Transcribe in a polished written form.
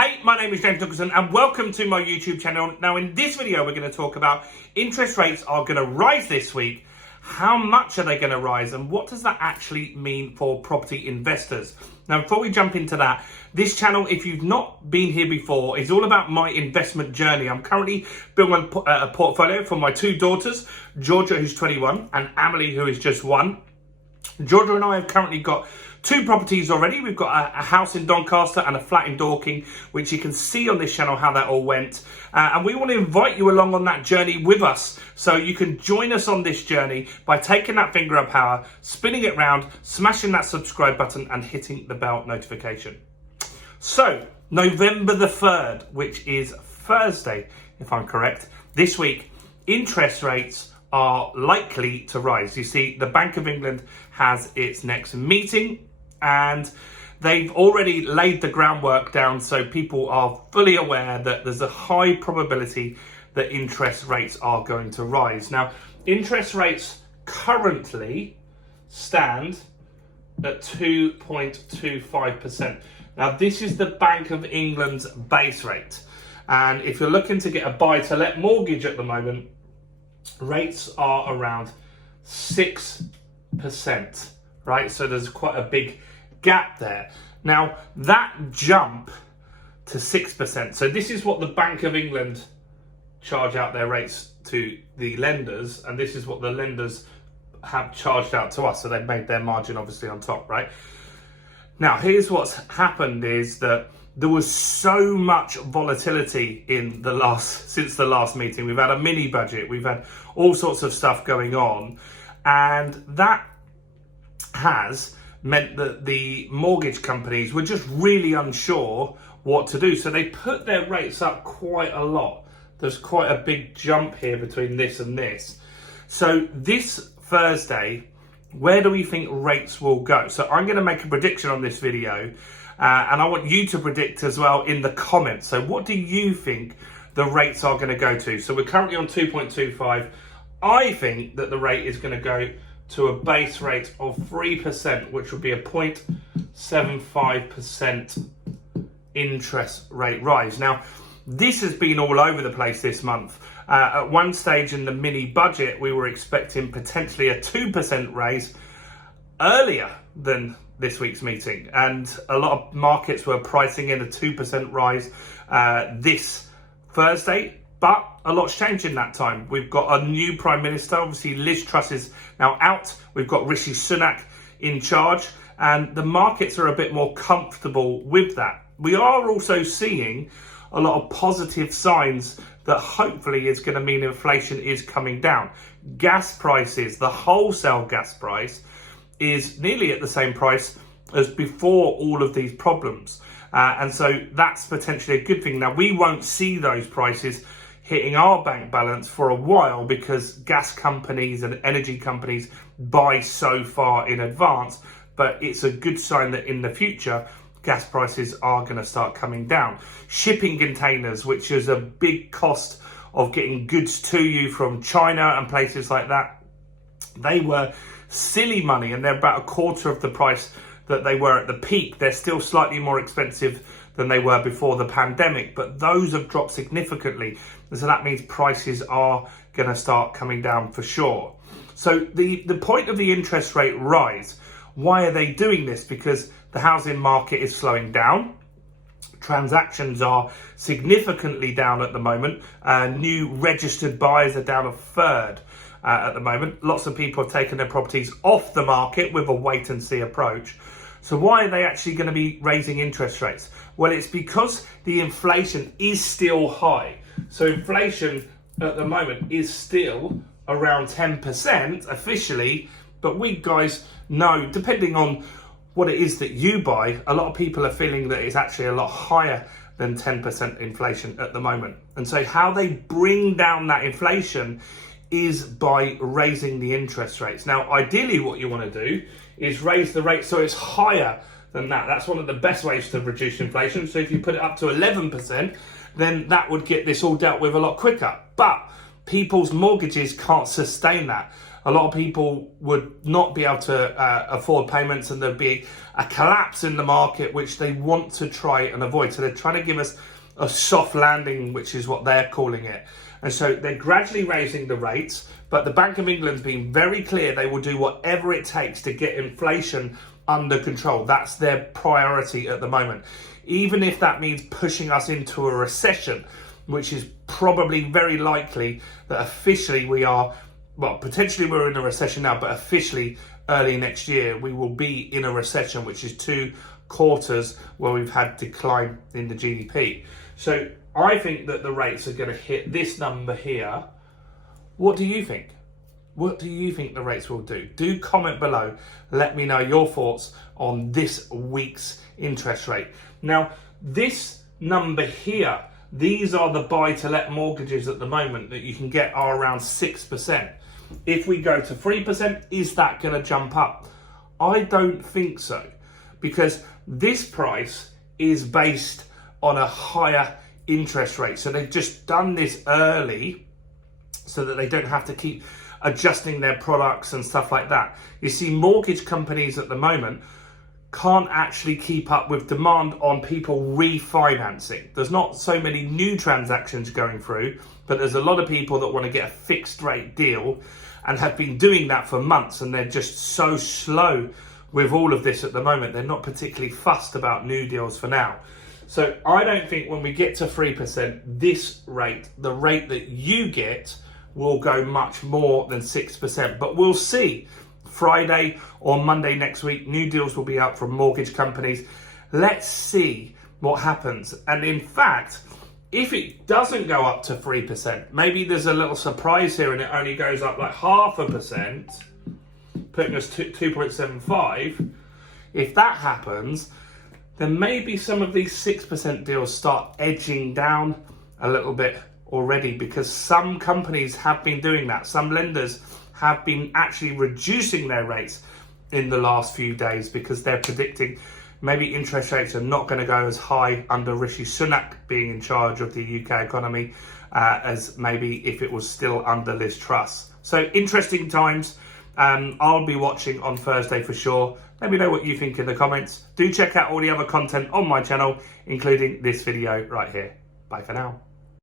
Hey, my name is James Nicholson and welcome to my YouTube channel. Now in this video we're going to talk about interest rates are going to rise this week. How much are they going to rise and what does that actually mean for property investors? Now before we jump into that, this channel, if you've not been here before, is all about my investment journey. I'm currently building a portfolio for my two daughters, Georgia who's 21 and Emily who is just 1. Georgia and I have currently got 2 properties already. We've got a house in Doncaster and a flat in Dorking, which you can see on this channel how that all went. And we want to invite you along on that journey with us. So you can join us on this journey by taking that finger of power, spinning it round, smashing that subscribe button and hitting the bell notification. So November the 3rd, which is Thursday, if I'm correct, this week, interest rates are likely to rise. You see, the Bank of England has its next meeting and they've already laid the groundwork down, so people are fully aware that there's a high probability that interest rates are going to rise. Now, interest rates currently stand at 2.25%. Now, this is the Bank of England's base rate. And if you're looking to get a buy-to-let mortgage at the moment, rates are around 6%, right? So there's quite a big gap there. Now, that jump to 6%, so this is what the Bank of England charge out their rates to the lenders, and this is what the lenders have charged out to us, so they've made their margin obviously on top, right? Now, here's what's happened is that there was so much volatility since the last meeting. We've had a mini budget, we've had all sorts of stuff going on, and that has meant that the mortgage companies were just really unsure what to do. So they put their rates up quite a lot. There's quite a big jump here between this and this. So this Thursday, where do we think rates will go? So I'm going to make a prediction on this video. And I want you to predict as well in the comments. So what do you think the rates are going to go to? So we're currently on 2.25. I think that the rate is going to go to a base rate of 3%, which would be a 0.75% interest rate rise. Now, this has been all over the place this month. At one stage in the mini budget, we were expecting potentially a 2% raise earlier than this week's meeting, and a lot of markets were pricing in a 2% rise this Thursday, but a lot's changed in that time. We've got a new Prime Minister, obviously Liz Truss is now out, we've got Rishi Sunak in charge, and the markets are a bit more comfortable with that. We are also seeing a lot of positive signs that hopefully is going to mean inflation is coming down. Gas prices, the wholesale gas price, is nearly at the same price as before all of these problems. And so that's potentially a good thing. Now, we won't see those prices hitting our bank balance for a while because gas companies and energy companies buy so far in advance. But it's a good sign that in the future, gas prices are going to start coming down. Shipping containers, which is a big cost of getting goods to you from China and places like that, they were silly money and they're about a quarter of the price that they were at the peak. They're still slightly more expensive than they were before the pandemic, but those have dropped significantly. And so that means prices are going to start coming down for sure. So the point of the interest rate rise, why are they doing this? Because the housing market is slowing down. Transactions are significantly down at the moment. New registered buyers are down a third at the moment. Lots of people have taken their properties off the market with a wait and see approach. So why are they actually going to be raising interest rates? Well, it's because the inflation is still high. So inflation at the moment is still around 10% officially, but we guys know, depending on what it is that you buy, a lot of people are feeling that it's actually a lot higher than 10% inflation at the moment. And so how they bring down that inflation is by raising the interest rates. Now, ideally what you want to do is raise the rate so it's higher than that. That's one of the best ways to reduce inflation. So if you put it up to 11%, then that would get this all dealt with a lot quicker. But people's mortgages can't sustain that. a lot of people would not be able to afford payments, and there'd be a collapse in the market, which they want to try and avoid. So they're trying to give us a soft landing, which is what they're calling it. And so they're gradually raising the rates, but the Bank of England's been very clear they will do whatever it takes to get inflation under control. That's their priority at the moment. Even if that means pushing us into a recession, which is probably very likely that officially we are, well, potentially we're in a recession now, but officially early next year, we will be in a recession, which is 2 quarters where we've had decline in the GDP. So I think that the rates are going to hit this number here. What do you think? What do you think the rates will do? Do comment below. Let me know your thoughts on this week's interest rate. Now, this number here, these are the buy-to-let mortgages at the moment that you can get are around 6%. If we go to 3%, is that going to jump up? I don't think so, because this price is based on a higher interest rate. So they've just done this early so that they don't have to keep adjusting their products and stuff like that. You see, mortgage companies at the moment can't actually keep up with demand on people refinancing. There's not so many new transactions going through, but there's a lot of people that want to get a fixed rate deal and have been doing that for months, and they're just so slow with all of this at the moment. They're not particularly fussed about new deals for now. So I don't think when we get to 3%, this rate, the rate that you get, will go much more than 6%. But we'll see. Friday or Monday next week, new deals will be out from mortgage companies. Let's see what happens. And in fact, if it doesn't go up to 3%, maybe there's a little surprise here and it only goes up like 0.5%, putting us to 2.75. If that happens, then maybe some of these 6% deals start edging down a little bit already, because some companies have been doing that. Some lenders have been actually reducing their rates in the last few days because they're predicting maybe interest rates are not going to go as high under Rishi Sunak being in charge of the UK economy as maybe if it was still under Liz Truss. So interesting times. I'll be watching on Thursday for sure. Let me know what you think in the comments. Do check out all the other content on my channel, including this video right here. Bye for now.